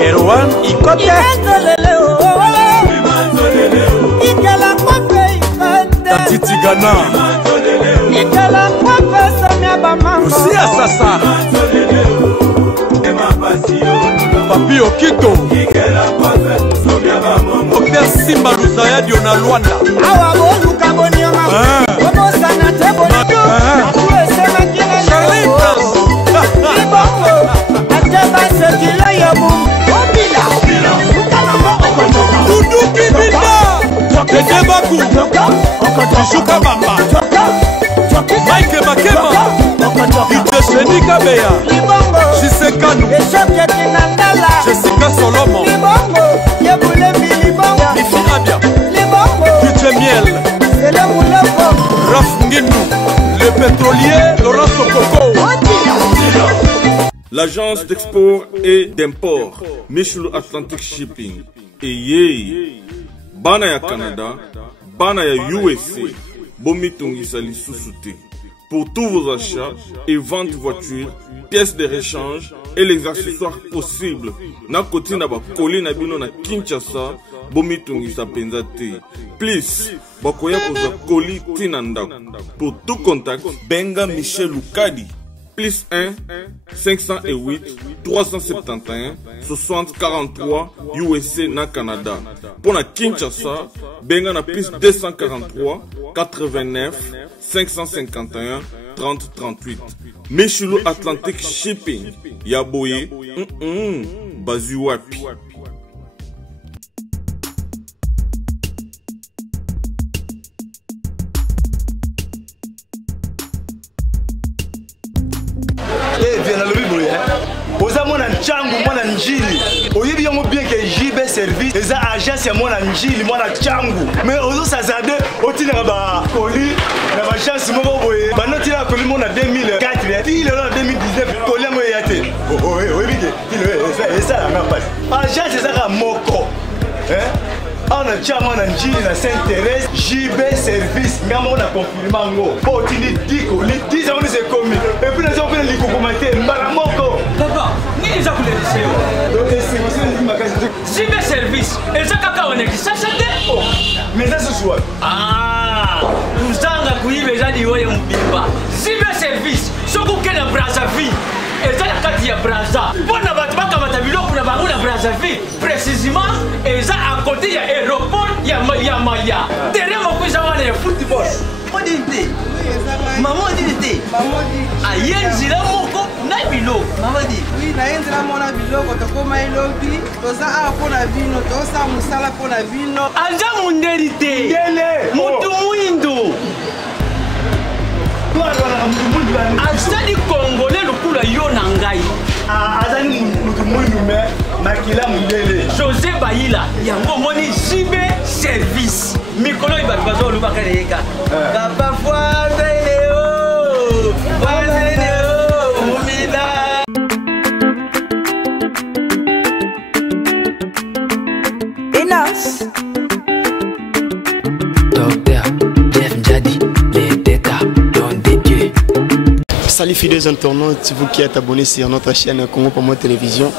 Erwan Ikote Tati Ghana Aussi à Sasa Papi Okito Dr Simba Luzaya Diona Luanda Shuka Bamba Mike Makema Itesheni Kabeya Shisekanu Jessica Solomon Mifinabia Kiche Miel Raf Nginu Le pétrolier Laurent Sokoko. L'agence d'export et d'import Michel Atlantic Shipping et Bana ya Canada, Bana ya USA, Bomitungisa Lissousouté. Pour tous vos achats et ventes de voitures, pièces de rechange et les accessoires possibles. Na koti na ba koli na bino na Kinshasa, Bomitungisa Penzate. Please, bakoya koza koli tinanda. Pour tout contact, Benga Michel Lukadi. Plus 1 508 371 60 43 USA na Canada. Pour la Kinshasa, benga na plus 243 89 551 30 38. Michulu Atlantic Shipping. Yaboye, Bazuapi. Changu mwana njili oyebi yango bien que JB service eza agence ya mwana njili mwana changu mais ozo sazade otina ba koli na ba chance moko boye ba noti na koli mona 2004 il est en 2019 koli mo yate oyebi ke il eza la même passe agence eza ka moko on a déjà mwana njili na Sainte-Thérèse JB service ngamo na confirmer ngo po tini diko li 10 ans c'est commis et puis les gens les commenter mbala moko papa ni les akule JB service et ça kaka on est ça mais ça ce soir uzanga kuibe jadi wewe mbimba JB service soko kena Brazzaville et ça la carte ya Brazza bona batu bakamata biloko na bango na Brazzaville précisément et ça à côté ya aéroport ya Maya terrain moko za wana ya football odinte maman odinte ayenzi la moko na biloko maman dit oui na yenzi la mona biloko to koma elobi toza a pona vino to sa musala pona vino anja munderite ngele mutu muindo azali congolais lokula yo na ngai azali mutu muindo me makila mundele José Baïla yango moni JB service mikolo ibatu bazo lubaka leka papa foire leo foire leo mumida Enos Docteur Jeff Jadi les détas don des dieux. Salut fidèles internautes, vous qui êtes abonnés sur notre chaîne Congo Promo Télévision.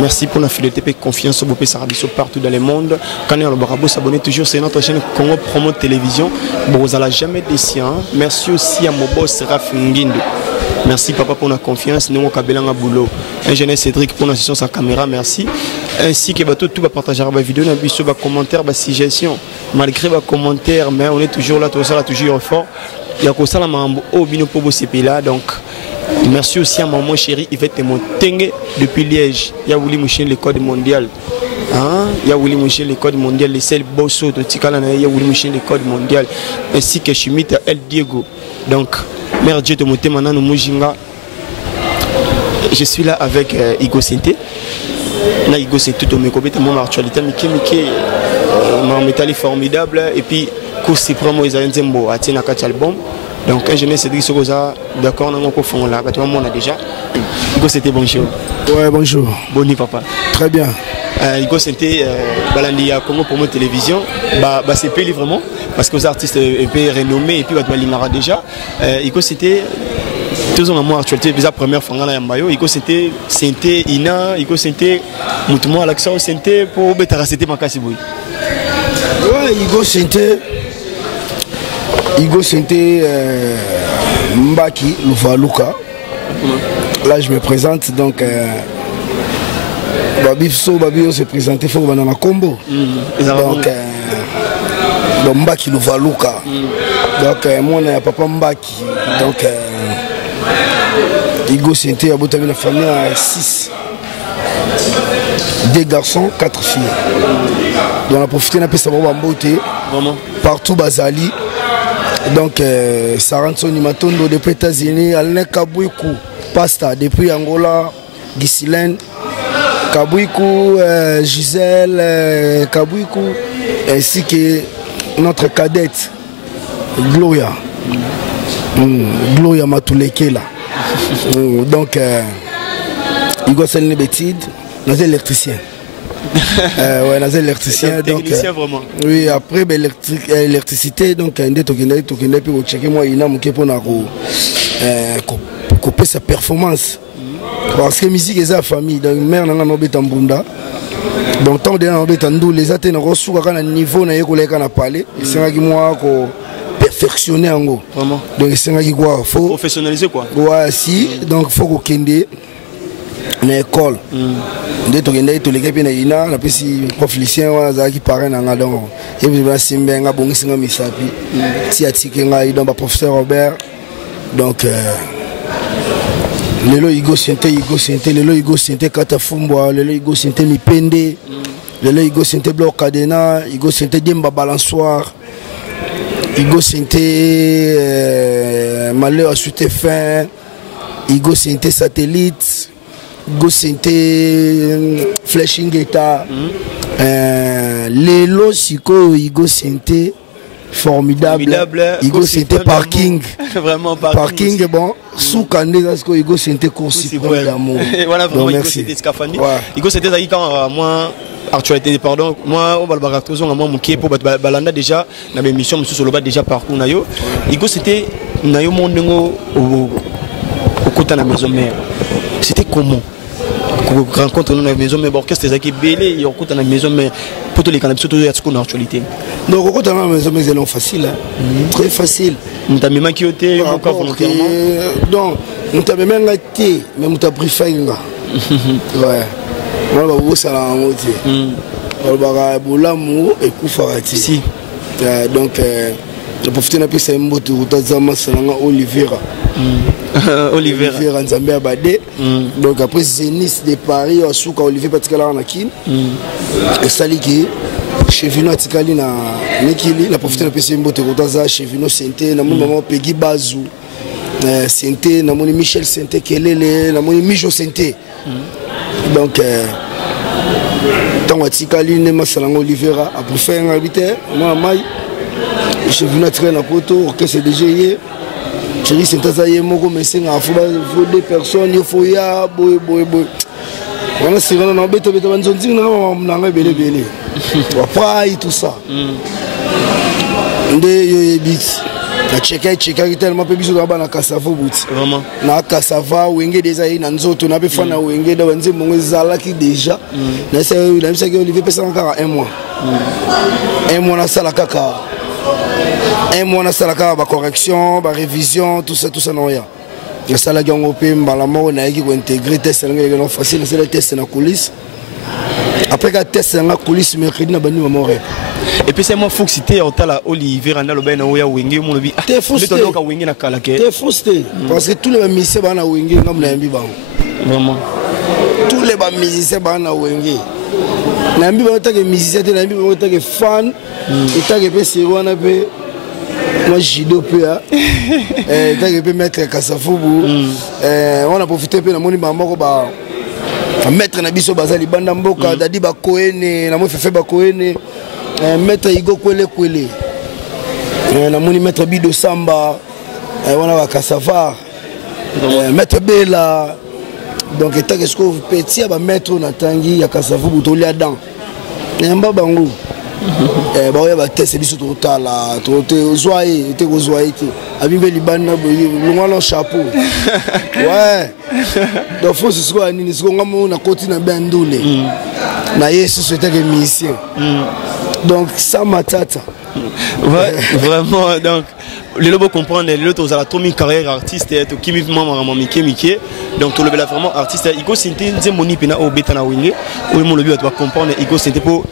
Merci pour la fidélité et confiance au Bopé Sarabiso partout dans le monde. Quand on a s'abonner toujours sur notre chaîne Congo Promo Télévision. Bon, vous n'allez jamais déçu. Merci aussi à mon boss Raf Ngindo. Merci papa pour la confiance. Nous avons boulot. Ingénieur Cédric pour la session sans caméra, merci. Ainsi que tout va partager la vidéo, les commentaires, les suggestions. Malgré les commentaires, mais on est toujours là, tout ça toujours fort. Il y a que ça la mambo au bino pour ce pays là, donc merci aussi à maman chérie Yvette Montenge depuis Liège. Il y a voulu moucher le code mondial. Il y a voulu moucher le code mondial. Les seuls bosso de Tikala, il y a voulu moucher le code mondial. Ainsi que Chimita El Diego. Donc, mère Dieu te monte maintenant nous mouchinga. Je suis là avec Igo Sente. Là, Igo Sente, tout me copie mon actualité. Mickey, mon métal formidable. Et puis, course promo ils ont Zembo à Tina Kat album. Donc, ingénieur Cédric Sogoza, d'accord, on a encore fond là. On a déjà. Igo Sente, bonjour. Ouais, bonjour. Boni, papa. Très bien. Igo Sente, Balandi à Congo Promo Télévision. C'est payé vraiment. Parce que les artistes sont renommés et puis Batma Limara déjà. Igo Sente. Tous ont actualité déjà première fois dans Yambayo, il c'était Sente Ina, il c'était Moutouma Alaxa Sente pour Betara c'était Makasiboui. Ouais, Igo Sente Mbaki Luvaluka. Là je me présente donc Babio se présentait faut dans la combo. Donc Mbaki Luvaluka. Donc moi on a papa Mbaki. Donc Igo Sente a boté la famille à 6. 2 garçons, 4 filles. Donc on a profité d'un peu de sa beauté. Partout Bazali. Donc Sarah Matondo depuis les États-Unis, Alain Kabouikou, Pasta depuis Angola, Gisilène, Kabouikou, Gisèle, Kabouikou, ainsi que notre cadette Gloria. Gloria Matulekela. Donc Igo Selene Betide, nous sommes électriciens. Ouais, nous sommes électriciens. Donc, vraiment. Oui, après l'électricité, donc, on checker moi, il y a couper sa performance. Parce que la musique est la famille. Donc, mère n'a pas en bunda. Donc, tant que nous les atteint à un niveau, on a parlé. C'est moi perfectionner en gros. Vraiment. Donc, c'est quoi faut professionnaliser quoi. Ouais, si. Donc, il faut qu'on ait une école. Dès que tu les gars ina na pesi prof lycéen wana qui parrain na donc et puis ba simbenga bongisinga misapi ti atike ngai donc ba professeur Robert donc lelo Igo Sente lelo Igo Sente Katafumbwa lelo Igo Sente Mipende lelo Igo Sente Bloc Cadena Igo Sente Demba Balançoire Igo Sente Malheur à suite fin Igo Sente Satellite Igo Sente Flashing Guitar Lelo Siko Igo Sente formidable. Igo Sente Parking. Vraiment parking bon sous Kandé parce que Igo Sente course d'amour. Voilà vraiment Igo Sente Scafandi. Igo Sente ça quand moi actualité pardon moi on va le baractozo moi mon qui pour balanda déjà na émission monsieur Soloba déjà parcours na yo Igo Sente na yo mondingo au côté de la maison mère. C'était comment rencontre dans la maison mais orchestre c'est qui belé il rencontre dans la maison mais pour tous les canaux surtout il y a ce qu'on a actualité donc rencontre dans la maison mais c'est long facile très facile on t'a même qui était volontairement donc on t'a même été mais on t'a pris faïnga ouais on va vous ça la moitié on va bolamu et kufarati si donc je profite d'un peu c'est un mot de Tazama Salanga Oliveira Oliveira Nzambe Abade donc après Zénith de Paris à Souka Olivier Patikala en Akin et Saliki chez Vino Atikali na Nikili la profite d'un peu c'est un mot de Tazama chez Vino Sente na mon maman Peggy Bazou Sente na mon Michel Sente Kelele na mon Mijo Sente donc tant Atikali ne Salanga Oliveira après faire un arbitre moi mai je suis venu à tirer la poteau, orchestre déjà hier. Je dis c'est ça hier, moi mais c'est il faut deux personnes, il faut ya boy. On a c'est vraiment bête on dit na belé. Pas tout ça. Ndé yo bit. Na checker tellement peu biso na cassava bout. Vraiment. Na cassava wenge déjà na nzoto na be fana wenge da banze mongo zalaki déjà. Na c'est que Olivier pesa encore 1 mois. 1 mois na sala kaka. 1 mois na salaka ba correction, ba révision, tout ça non rien. Le salaka on peut la mort na qui intégrer test non facile, c'est le test na coulisse. Après que test na coulisse mercredi na bani maman. Et puis c'est moi faut citer en tala Olivier na lo bena oya wenge mon bi. T'es frustré. T'es frustré parce que tous les musiciens ba na wenge ngam na yambi ba. Vraiment. Tous les musiciens ba na wenge. Na yambi ba ta que musicien, na yambi ba ta que fan, et ta que pe siro na pe moi judo peu tu peux mettre Kasafubu on a profité peu na moni ba moko ba mettre na biso bazali banda mboka dadi ba koene na mo fefe ba koene mettre Igo kwele na moni mettre Bido Samba on a ba Kasava mettre Bela donc et qu'est-ce que petit ba mettre na tangi ya Kasafubu to lia dan nyamba bango baoya batese biso totala ozwa ye ete kozwa ye te abimbe libanda longwa na chapeau ouais donc faut se sikoya nini siko nga mo nakoti na be ndule na ye susu etake musicien donc ça matata ouais vraiment donc les lobos comprendre les autres à la carrière artiste et qui vivement vraiment Mickey donc tout le bel vraiment artiste Igo Sente nzemoni pena o beta na winge ou mon lobby doit comprendre Igo Sente pour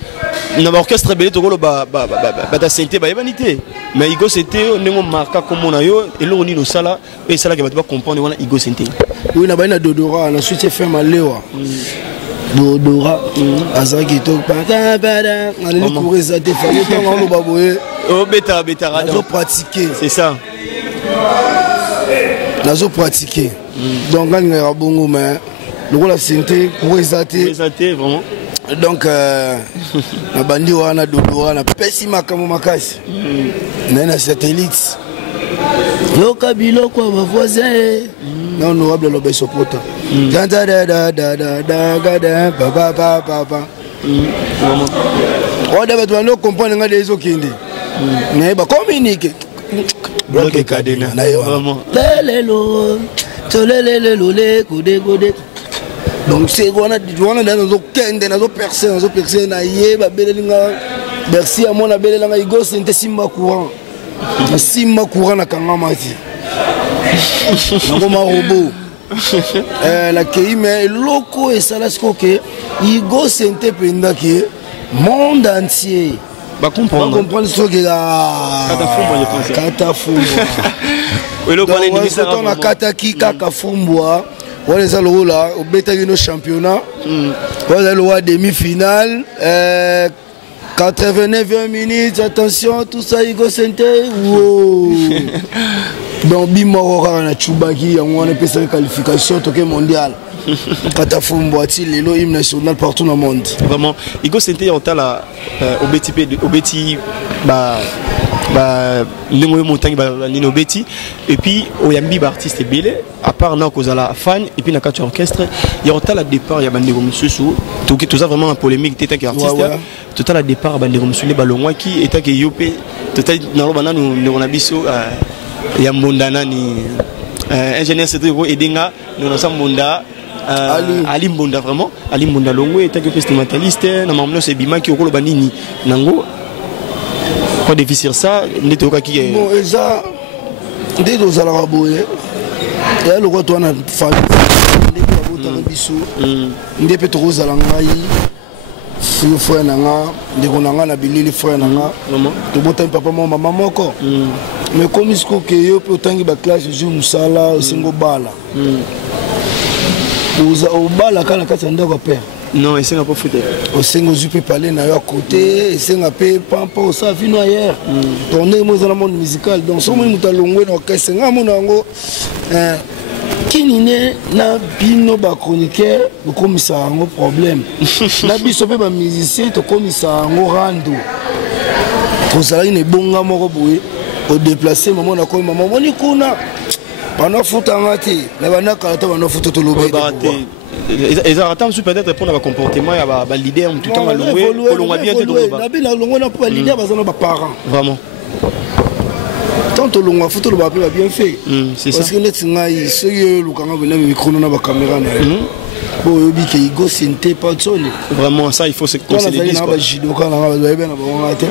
na orchestre belé to ba ta Sente ba vanité mais Igo Sente ndemo marka comme on a yo et lo ni no sala et sala que va comprendre wana Igo Sente oui na ba na Dodora na suite fait malewa Dodora azaki to bada ngani ko rezate fa yo tango lo baboye oh beta nazo pratiquer c'est ça nazo pratiquer donc ngani ngara bongo mais le la Sente ko rezate vraiment donc na bandi wana Dodora na pesi makamo makasi na satellite yo kabilo kwa voisin na honorable Lobe Sopota da da da da da da da ba ba ba ba on devait nous comprendre nga des okinde mais ba communiquer bloqué cadena vraiment lelo tolelelo le gode donc c'est on dans nos kende na zo percer na ye ba belinga merci à mon abelanga Igo Sente simba courant na kangamati ngoma robot la keime loko et ça là ce que Igo Sente penda que monde entier va comprendre ce que la katafumba oui le bon ennemi ça on a kataki kakafumbwa on les a le là au beta no championnat on a le demi-finale 89 minutes attention tout ça Igo Sente wow. Donc bimoro na chubaki yango on peut qualification toke mondial katafumbo ati lelo hymne national partout dans le monde vraiment Igo Sente on t'a la obeti ndingo montagne nino beti et puis oyambi ba artiste belé à part na kozala fan et puis na quatre orchestre il y a la départ il y a bandego mususu tout ça vraiment en polémique t'es artiste total à départ bandego mususu les balongwa qui était que yopé total na lobana nous na biso ya mbondana ni ingénieur Cédric Edenga nous na mbonda Ali Mbonda vraiment Ali Mbonda longo était que festivaliste na mamlo c'est bima qui okolo banini nango pas difficile ça n'était qui est bon et ça dès aux alaboye et le retour na famille ndeko na biso ndeko to kozala ngai frère nanga ndeko nanga na bilili frère nanga to bota papa maman moko mais comme ce que yo peut tangi ba classe jour musala singo bala au bala kana kata ndako père non, c'est un peu foutu. Au Sengo, je peux parler à leur côté, et c'est un peu pampa, au Savino ailleurs. Tourner dans le monde musical. Donc, si on est longue, orchestre, qui n'est pas bino ba chroniqueur, comme ça a un problème. Na biso pe ba musicien, to comme ça a un rando. Pour ça, il est bon à mon roboué. Au déplacer, maman a comme maman, on y kuna. Pendant foot en raté, la bana karata, on foot tout le monde. Ils attendent peut-être pour le comportement, il y a des leaders tout le temps à louer, on va bien te louer. Vraiment. Tant que l'on a foutu le papier va bien fait. C'est ça. Parce que les gens, ceux qui ont le micro dans la caméra, pour que Igo Sente pas de sonner. Vraiment, ça il faut se concéder. Quand on a judo, quand on a bien, on a été.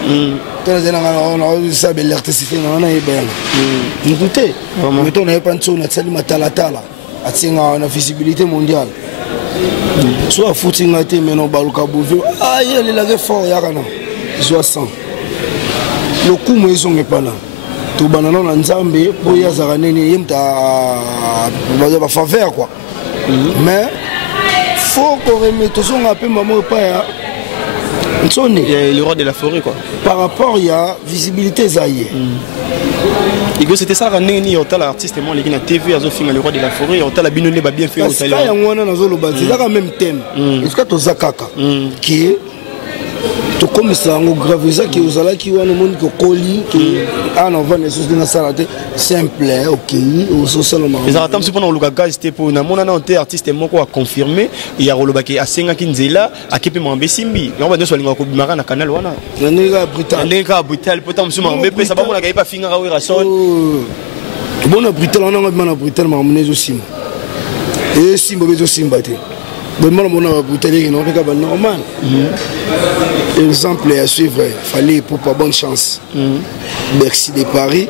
Quand on a ça, belle artiste, on a bien. Nous écoutez. Mais on n'a pas de son, on a tellement talatala. On a visibilité mondiale. Soit footing a été maintenant baluka bouvé. Ah, il est là fort, yakana. Soit 100. Le coup, moi, ils sont pas là. Tout banana en Zambie, pour y avoir un faveur quoi. Mais faut qu'on remette tout ça un peu maman pas. Il y a le roi de la forêt quoi. Par rapport il y a visibilité zaïe. Igo c'était ça ramener ni autant l'artiste moi les na TV azo film le roi de la forêt autant la binone ba bien fait au Italie. Ça y a ngwana nazo lo ba c'est la même thème. Est-ce que to zakaka qui to comme ça on grave ça qui aux qui on monde que colis qui en avant les choses de la salle simple OK au seulement les attentes c'est pour nous le gaz c'était pour na mona na artiste moko a confirmé il y a rolobaki a senga kinzela a kepe mwambe simbi on va nous solinga ko bimara na canal wana nanga brutal pourtant monsieur mwambe pesa ba mona ka pas finga ka wera son bon brutal on a man brutal mwamne aussi et simba bezo simba te bon mon brutal non pas normal exemple à suivre fallait pour pas bonne chance Bercy de Paris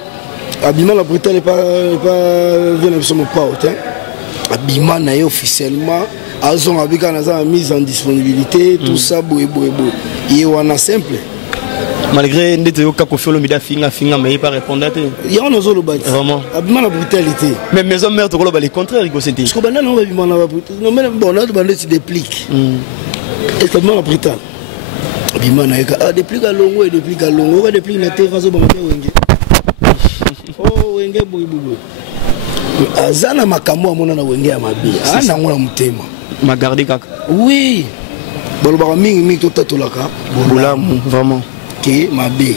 Abima la brutal n'est pas venu sur mon pote Abima n'a officiellement azon avec la mise en disponibilité tout ça boé et on a simple malgré n'était au cas qu'on fait le mida finga mais pas répondre il y a un autre bâti vraiment Abima la brutalité mais maison mère to le contraire il c'était parce que maintenant on va Abima la brutalité non mais bon là demandé se déplique est-ce que la brutalité Abima na déplique à longo et déplique à longo déplique na terre façon bango wenge oh wenge boui azana makambo amona na wenge ya mabi ana ngona mutema ma garder kaka oui bolobaka mingi to tatolaka bolamu vraiment que mabi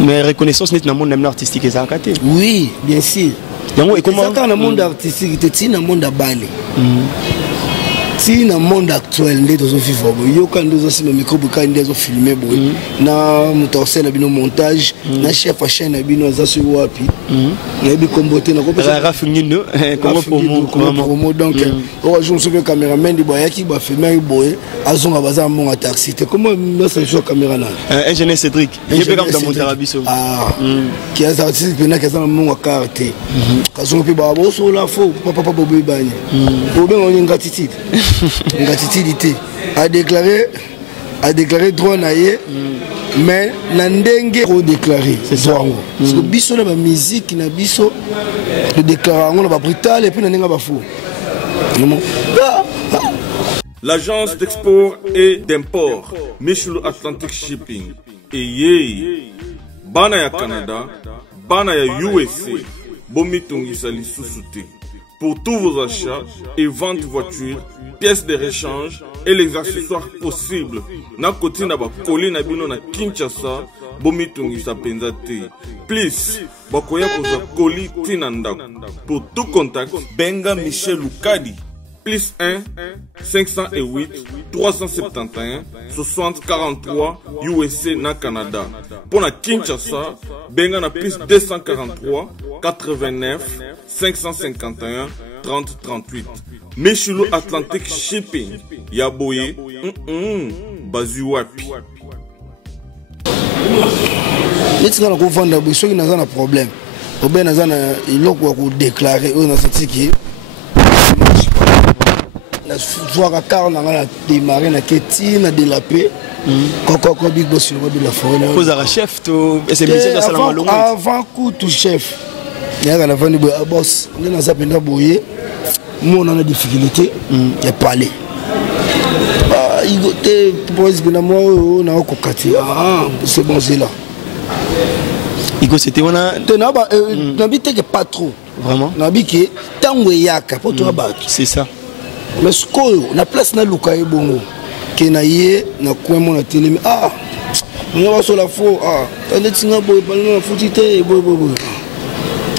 mais reconnaissance net na monde artistique et ça akaté oui bien sûr yango et comment ça quand na monde artistique te na monde abale si na monde actuel nde tozo vivre yo quand nous aussi le micro buka ndezo filmer boy na mutorse na bino montage na chef à chaîne na bino za sur wapi na bi kombote na ko pesa Rafa Ngindo comment promo donc on joue sur le caméraman di boy qui ba filmer boy azonga baza mon taxi te comment ça joue caméra là ingénieur Cédric il peut comme dans mon tarabiso qui a artiste pena que ça mon carte kazonga pe ba bo so la fo papa bobo banye bobo on gratitude gratitude a déclaré droit naie mais n'andenge trop déclaré c'est droit parce que biso na ba musique na biso de déclarer on va brutal et puis n'andenge ba fou l'agence d'export et d'import Michel Atlantic Shipping et bana ya Canada bana ya USA bomitungisa lisusu te. Pour tous vos achats et ventes voitures, pièces de rechange et les accessoires possibles. Na koti na ba koli na bino na Kinshasa, bomitungisa penza te. Please, bakoya koza koli tinanda. Pour tout contact, benga Michel Lukadi. Plus 1 508 371 60 43 USA na Canada. Pour la Kinshasa, benga na plus 243 89 551 30 38. Michel Atlantic Shipping. Yaboye, Bazuapi. Est-ce qu'on a confondu les choses qui n'ont pas de problème? Ou bien ils ont déclaré on a senti que la soirée à car on a démarré na Keti na délapé. Quand Big Boss sur le bord de la forêt. Cause à chef to SMS dans salama longue. Avant coup tout chef. Il y a la fin du boss. On a ça pendant boyer. Moi on a des difficultés. Et parler. Il était pose bien moi on a kokati. C'est bon c'est là. Igo c'était on a n'habite que pas trop. Vraiment. N'habite tango yaka pour toi battre. C'est ça. Mais ce qu'on a place na luka e bongo. Que na ye na quoi mon télé on va sur la faux t'as tinga boy balon la foutité boy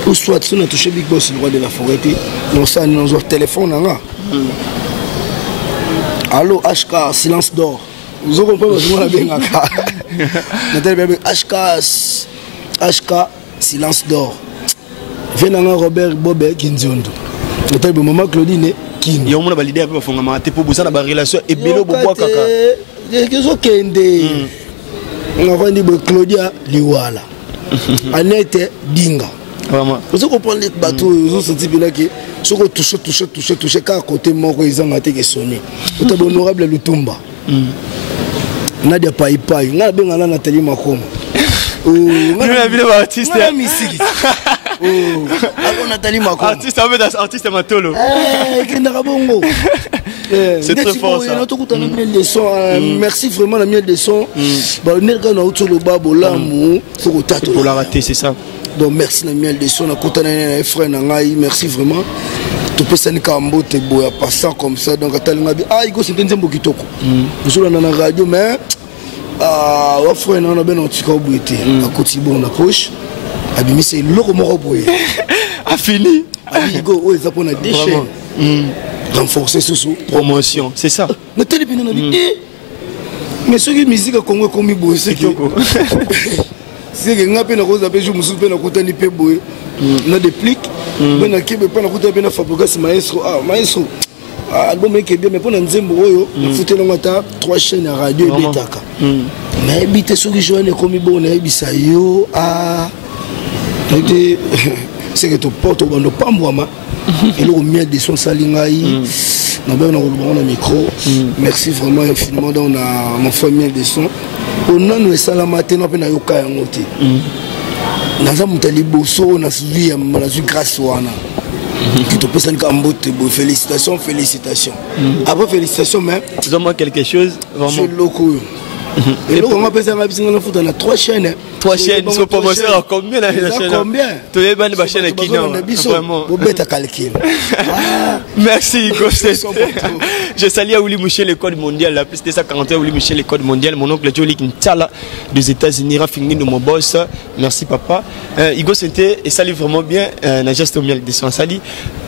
ou soit si on a touché Big Boss le roi de la forêt non ça nous notre téléphone là allô HK silence d'or vous comprenez moi la bien HK silence d'or venanga Robert Bobé Kinzondo peut-être le moment Claudine il y a un validé avec fondament te pour ça la relation et belo bobo kaka kezo kende on va dire Claudia Liwala Annette Dinga vraiment vous comprenez les bateaux ils ont senti bien que ce qu'on toucher car côté moko ils ont été sonné tout honorable Lutumba Nadia Paipai na benga na Nathalie Makoma nous la vie de artiste Nathalie Makoma artiste matolo c'est très fort ça merci vraiment la mienne de son pour la rater c'est ça donc merci la mienne de son frère merci vraiment tu peux s'en cambo te boya passant comme ça donc il go c'est un kitoko nous sommes dans la radio mais frère na ben en tout cas boité à côté bon na poche abimi c'est loko moko boye a fini Igo o za pona déchet renforcer sous promotion c'est ça na téléphone na dit mais ce qui musique Congo comme boye c'est que c'est que ngape na koza pe je musu pe na kotani pe boye na déplique ben na kebe pe na kotani pe na fabrication maestro album est bien mais pour nzembo oyo na fouté na ngata 3 chaînes à radio et betaka mais bité ce qui joue comme bon na bisa yo c'est que tu portes au pambouama et le miel de son salingaï na ben na micro merci vraiment infiniment dans mon famille de son on a nous ça la matin na pe na yoka yango te na za mutali boso na suivi ya malazu grâce wana qui te pèse un cambote, félicitations. Après félicitations, mais ils ont quelque chose vraiment. C'est loco. Et là, on appelle ça on a 3 chaînes. 3 chaînes, ils sont promotionnés à combien la chaîne? Combien? Tu es bien la chaîne qui non. Vraiment. Pour bête à calculer. Merci, Igo. Je salue à Willy Michel, le code mondial. La plus de 141 Willy Michel, le code mondial. Mon oncle Jolie Kintala des États-Unis, Rafingin de mon boss. Merci, papa. Igo, c'était et salue vraiment bien. Na geste au miel de son sali.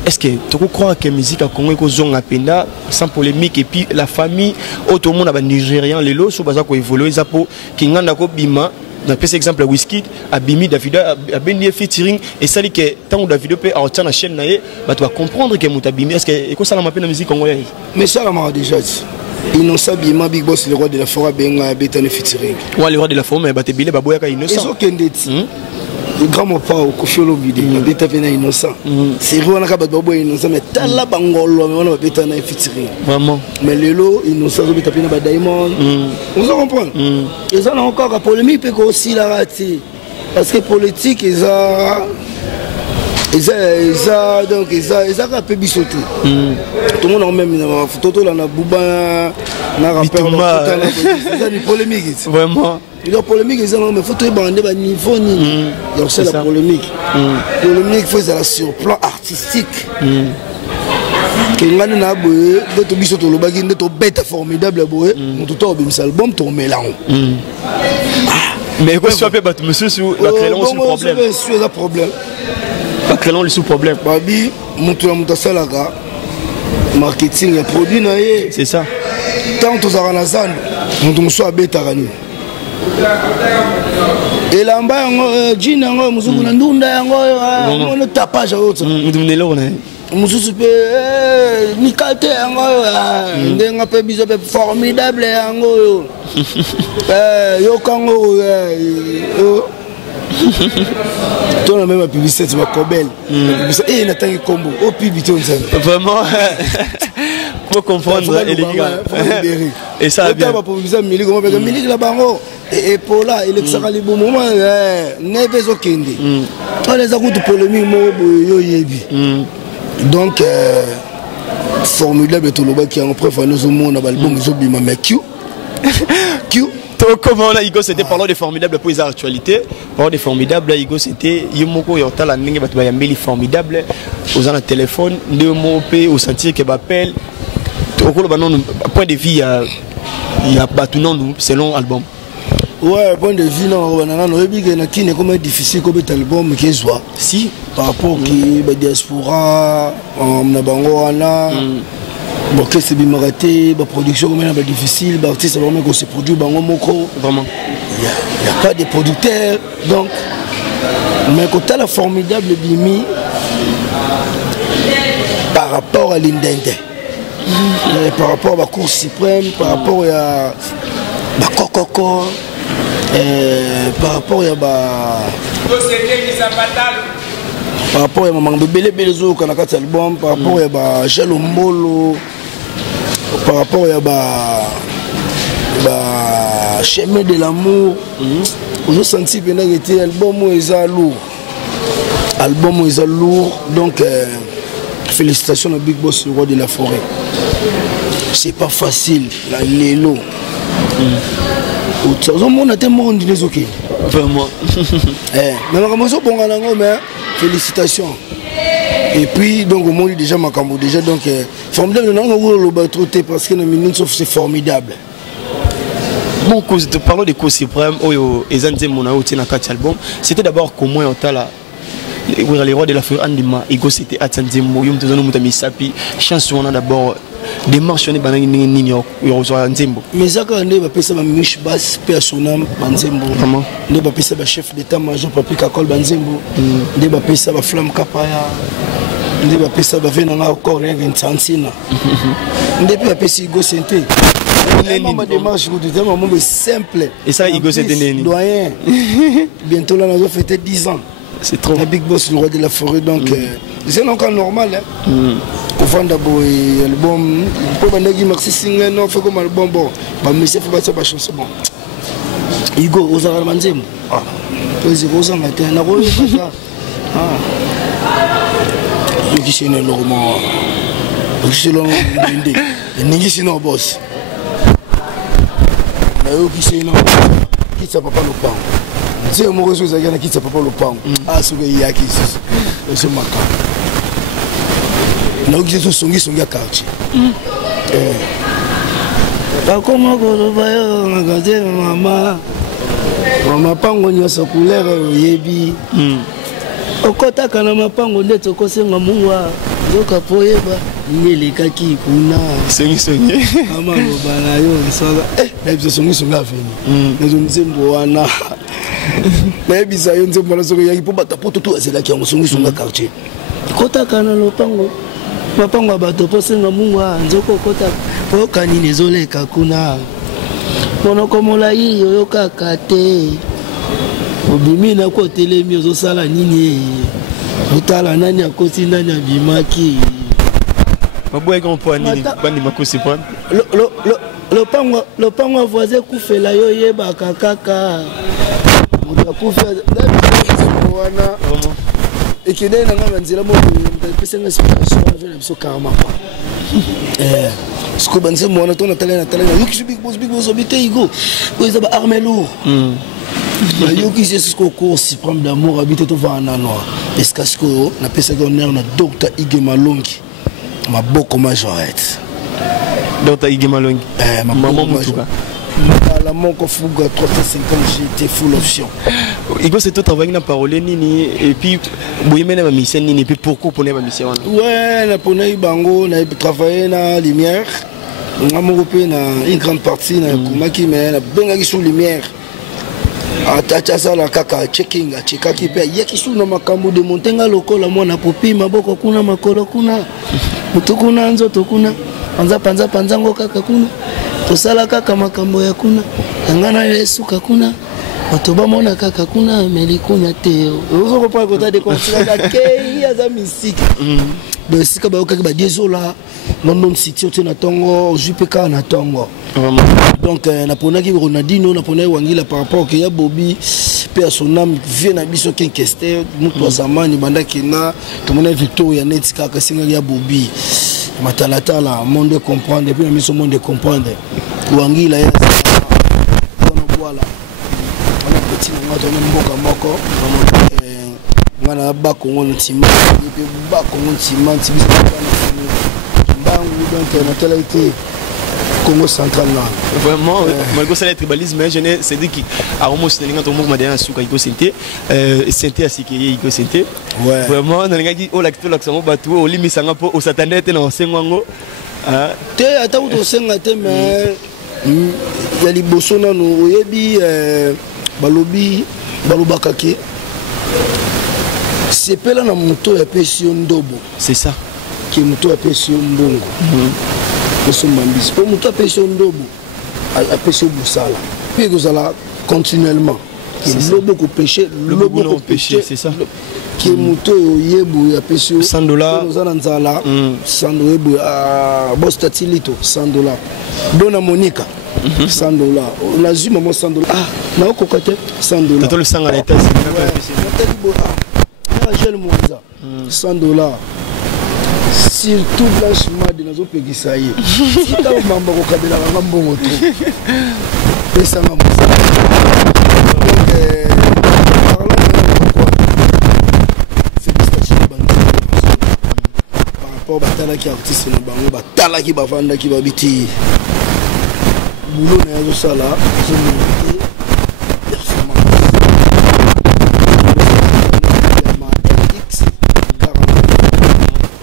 Est-ce que tu crois que la musique a Congo est penda sans polémique et puis la famille, tout le monde a Nigérian, les lots, sur bazar évolué, ça pour qui n'a pas bima. Dans par exemple Wizkid a bimi Davido a béni featuring et ça dit que tant que Davido peut en la chaîne naie, bah tu vas comprendre que muta bimi. Est-ce que quoi ça la la musique congolaise? Mais ça m'a déjà dit. Innocent Bima Big Boss le roi de la forêt benga betane featuring. Ouais le roi de la forêt mais bah te bilé baboya ka innocent. Ils ont kendeti. Le grand mopa au Kofiolo vidéo, on bêta vena innocent. C'est vrai on a pas de innocent mais tala bangolo mais on a bêta na featuring. Vraiment. Mais le lot innocent on bêta na Diamond. On se comprend. Et ça encore la polémique peut aussi la rater parce que politique ils donc ils a peu bisoté. Tout le monde en même photo là na Bouba na rappeur ça une polémique. Vraiment. Il y a polémique, ils ont mais faut tout bander bas niveau ni. Donc c'est la polémique. Polémique faut ça sur plan artistique. Que ngana na boye de biso to lobaki de to bête formidable boye. Mon tout to bimisa album to mélange. Mais quoi soit pas monsieur sur la création sur problème. C'est un problème. La création sur problème. Babi montu la mutasalaga marketing et produit na yé. C'est ça. Tant to zarana zan, on soit bête rani. Et là bas jean yango musuku na ndunda yango on tapage autre ndumnelo na mususu pe ni kate yango ndenga pe biso pe formidable yango yo kango toi la même publicité tu vas cobel et na tangi combo au publicité on vraiment pour comprendre et ça bien pour publicité milique comment parce que milique la bango et pour là il est le bon moment ne besoin kende on les a goûté polémique mo yo yebi donc formidable tout le bas qui en preuve nous au monde album ils ont bima mais Q comment là Igo c'était parlant de formidable pour les actualités parlant de formidable Igo c'était yomoko yorta la ndenge batu bayambeli formidable aux en téléphone deux mots pe au sentir que m'appelle au point de vue il y a batu non selon album. Ouais, point de vue, non, on a qui n'est comme difficile comme cet album qui soit. Si, par rapport à la diaspora, on a bangoana, bon, qu'est-ce que c'est raté, la production comme elle est difficile, l'artiste vraiment qu'on se produit, bango moko. Vraiment. Il n'y a pas de producteurs, donc. Mais quand tu as la formidable Bimi, par rapport à l'Indende, par rapport à la Cour suprême, par rapport à la Kokoko. Par rapport à par rapport à maman bébé Belezo quand on a album par rapport à Jalombolo par rapport à chemin de l'amour on senti que c'était album lourd donc félicitations à Big Boss le roi de la forêt c'est pas facile la lélo on a tellement rendu les ok. Vraiment. Mais félicitations. Et puis, donc, au monde déjà, Makambo, déjà, donc, formidable, on a trop parce que c'est formidable. Bon, parlons des causes suprêmes, album. C'était d'abord comment on t'a là. Les rois de la feu Andima, Ego c'était Atanzemo, Yum Tozono Mutamisapi, chanson d'abord démarche on est banani nini Yozoa Nzembo. Mais ça quand on est passé ma miche basse personnam Banzembo. Comment? On est passé ma chef d'état-major Papi Kakol Banzembo. On est passé ma flamme Kapaya. On est passé ma venanga encore rien qu'une santina. On est passé Ego Santé. Ma démarche c'est simple. Et ça Ego Santé doyen. Bientôt là nous avons fêté 10 ans. C'est trop. Un big boss, le roi de la forêt, donc c'est encore normal. Au fond d'abord, l'album, pour que merci single, non, fait comme album, bon, mais c'est pas ça, chanson, bon. Igo, Osa Manzem. Ah, c'est Osa Matin, la rôle, ça. Ah. Donc, c'est un roman. Donc, c'est l'homme de Ningi, c'est un boss. Mais eux qui c'est un qui ça papa le pain. C'est mon réseau qui ça papa le pain. Ah, ce qu'il y a qui c'est ma carte. Donc ils sont à quartier. Comment on va regarder maman pango nyoso couleur yebi. Okota kana mapango nde tokosenga muwa zoka poyeba nyeleka ki kuna songi mama lobana yo nsala na biso songi afeni nazo nzembo wana na biso yo nzembo na soki yaki po bata poto to azela ki ngo songi quartier. Kota kana lopango mapango bato posenga muwa nzoko kota okani nezoleka kuna monoko molai yo kaka te obimi na ko telemi ozosala nini utala nani akoti nani abimaki maboye kon po nini bandi makosi po le pango voisin kufela yo yebaka kaka mutakufa wana ekide na ngama nzela mo pesa nga situation avec biso karma Siko banse mwana to na tala na yoki big boss obite igo ko izaba armé lourd yoki c'est ce cours suprême d'amour habite to va na noir est-ce que na pesa ga honneur na Dr Ige Malongi maboko majorette Dr Ige Malongi maman mutuka la monko fuga 350 GT full option. Igo c'est tout travail na parole nini et puis boyemena ma mission nini et puis pourquoi pour ma mission ouais na pona bango na travailler na lumière na mongo na une grande partie na kumaki mais na benga sur lumière atacha sala kaka checking a cheka ki pe yeki sur na makambo de montenga lokola mona popi maboko kuna makolo kuna mutukuna nzoto kuna panza ngo kaka kuna tosala kaka makambo ya kuna ngana Yesu kakuna otoba mona kaka kuna melikuna te ozo ko pa kota de kontra ke ya za musique de sika ba okaki ba désola London City na tongo JPK na tongo donc na ponaki Ronaldinho na ponaki Wangila par rapport que ya Bobby pe son âme vient na biso kenkester mutu zamani bandaki na tomona Victoria netika ka singa ya Bobby matalatala monde comprendre et puis même ce monde comprendre Wangila ya voilà on a petit moment on mboka moko ngana ba kongo ntima et puis ba kongo ntima tibisa bangu donc na tela été Congo central là vraiment malgré ça le tribalisme mais je ne c'est dit qui a au moins c'est l'ingant au mouvement derrière suka iko senté senté asikeye iko senté vraiment na ngaki o lakito laksamo batu o limisanga po o satane te na sengango te ata uto senga te mais ya liboso nano oyebi balobi balobaka ke sepela na moto ya pesi ndobo c'est ça ki moto ya pesi mbongo Pour moto apesi ndobo apesi busala puis kozala continuellement lobo ko péché c'est ça qui moto yebu apesi $100 ozana nzala $100 a bostatilito $100 dona Monica $100 la zuma mo $100 na okokate $100 tato le sanga na état c'est jeune Mwanza $100 surtout blanchiment de nazo pegisa ye sika mamba ko kabela nga mbongo to pesa nga musa donc par rapport batala ki artiste na bango batala ki bavanda ki babiti boulot na yazo sala je me performance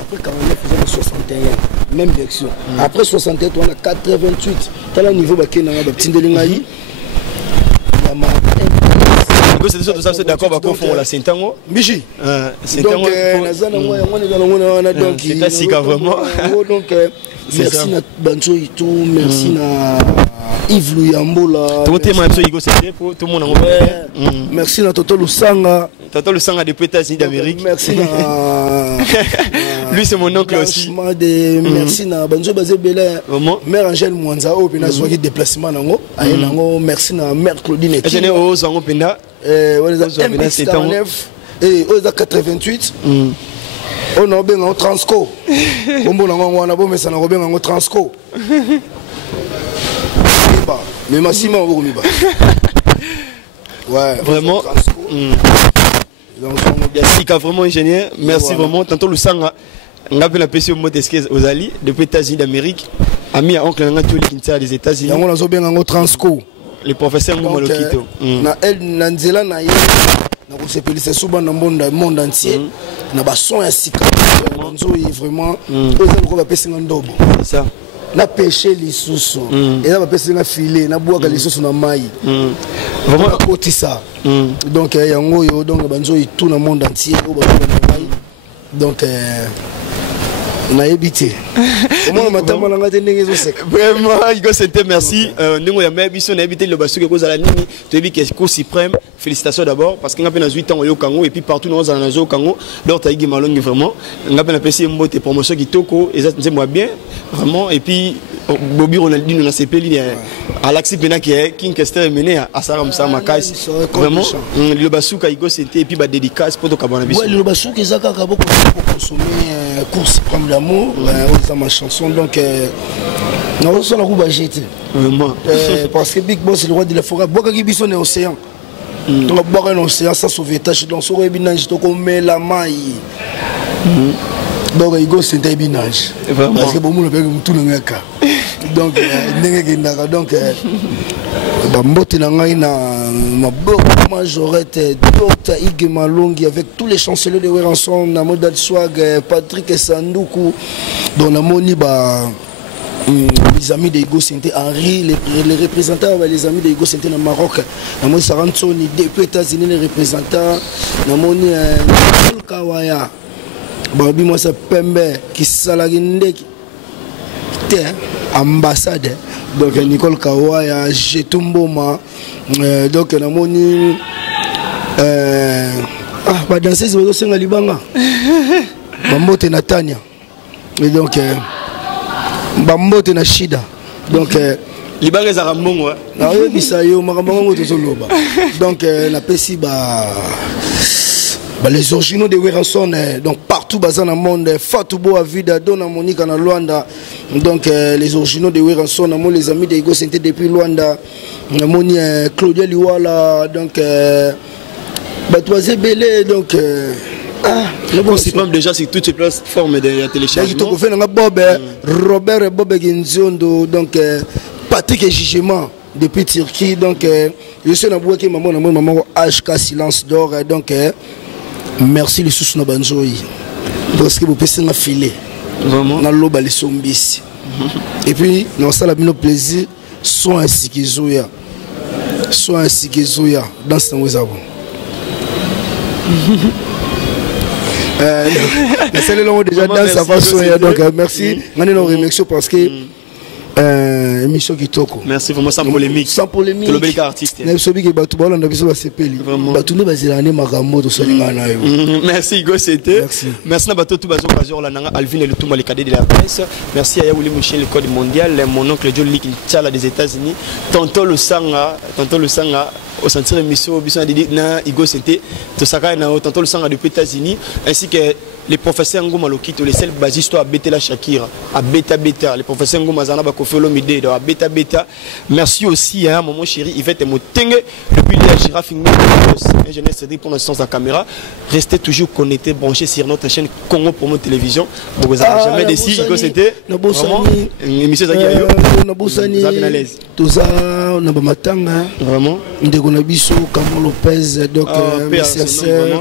après 49 faisait 61 même direction après 61 on a 88 t'as le niveau baké na ba tindelinga yi c'est sûr, ça c'est d'accord, on va la Saint-Tango. Michi. Saint-Tango. Donc, c'est si vraiment. Donc, merci à Bancho Ito, merci à Yves Louyambola. Tout le monde tout le monde. Merci à Toto Lusanga. Toto Lusanga depuis les États-Unis d'Amérique. Merci à. Lui, c'est mon oncle aussi. Merci à Banjo Bazé Belair. Mère Angèle Mwanza, au Pena, soit déplacement. Merci à Mère Claudine. Je n'ai pas au Pena. MX49 et aux 88 on a bien en transco on a bon mais ça n'a bien en transco mais Massima on ouais vraiment Yassika vraiment ingénieur merci vraiment tantôt le sang on a bien apprécié au mot d'esquisse aux alliés depuis les États-Unis d'Amérique ami à oncle Nanga Tuli Kinsa des États-Unis on a bien en transco le professeur Ngoumalo Kito. Na elle nanzela na ye na ko sepelisa suba na monde entier na ba son ya sika nzo vraiment oza ko ba pesinga ndobo ça na pêcher lisusu et na ba pesinga filet na boaka lisusu na mai vraiment côté ça donc yango yo donc banzo tout na monde entier ko ba mai donc on a évité. Comment madame on a gagné vraiment Igo c'était merci ndingo ya mebiso na évité le basu que la nini tu as vu que cours suprême félicitations d'abord parce qu'on a peine 8 ans au Congo et puis partout dans au Congo donc taïgi malongi vraiment on a peine apprécié mbote promotion qui toko et ça c'est moi bien vraiment et puis Bobby Ronaldinho na CP ligne à l'axi pena qui est King Kester mené à Saram Samakai vraiment le basu Igo c'était et puis ba dédicace pour to kabana biso le basu que zaka ka beaucoup consommer cours suprême l'amour dans ma chanson donc non ça la roue jeter vraiment parce que Big Boss le roi de la forêt boka ki biso na océan donc boka na océan ça sauvetage donc so rebinage to ko mela mai donc Igo c'était binage parce que bon mo le pe tout le ngaka donc ndenge kindaka donc ba mbote na ngai na maboko majorette Dr Ige Malongi avec tous les chanceliers de Weranson na Modal Swag Patrick Sandoukou dans la moni ba les amis de Igo Santé Henri les représentants les amis de Igo Santé na Maroc na moni Sarantoni depuis États-Unis les représentants na moni Kawaya babi moi ça Pembe qui salagindeki ambassade donc Nicole Kawaya Jetumboma donc na moni ba danseuse bazo senga libanga bambote na Tania et donc bambote na Shida donc libanga za mbongo na yebisa yo makambo to soloba donc na pesi les originaux de Weranson donc partout dans le monde Fatoubo Avida Dona Monica na Luanda donc les originaux de Weranson les amis de Igo Santé depuis Luanda moni Claudia Liwala donc Batoisé Belé donc on s'y prend déjà sur toutes ces plateformes de téléchargement Robert Bob Ginzondo donc Patrick et Jugement depuis Turquie donc je suis na bouaki maman HK Silence d'or donc merci les sous na banzoi parce que vous pouvez na filer vraiment na loba les sombis et puis non ça la bien plaisir sont ainsi que zoya dans ce wazabo c'est le long déjà dans sa façon donc merci on est remercie parce que émission kitoko merci vraiment sans polémique le bel artiste merci Igo c'était merci na bato tout bazo bazor la nanga Alvin et le tout le cadet de la presse merci à Yaouli Michel le code mondial mon oncle John Lick Tchala des États-Unis tonton le sanga au sentir émission biso na Igo c'était to saka na tonton le sanga depuis États-Unis ainsi que les professeurs Ngoma Lokito, les seuls basistes à Betela Shakira, à Beta Beta, les professeurs Ngoma Zanaba Kofelo Mide, à Beta Beta. Merci aussi à maman chérie Yvette Motenge, depuis la girafe ingénieur Cédric pour l'instant sa caméra. Restez toujours connectés, branchés sur notre chaîne Congo Promo Télévision. Vous n'avez jamais décidé que c'était vraiment une émission Zakiayo. Vous avez à l'aise. Tout ça, on a Matanga. Vraiment. On a Bissou, Camon Lopez, donc merci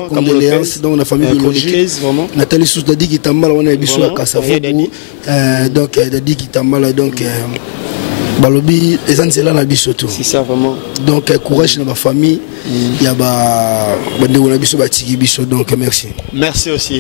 condoléances dans la famille biologique. Nathalie Soustadi qui t'a mal, on a Bissou à Kassafou. Donc, Dadi qui t'a mal, donc. Balobi, les gens c'est là la bisoto. C'est ça vraiment. Donc courage dans ma famille. Il y a donc merci. Merci aussi.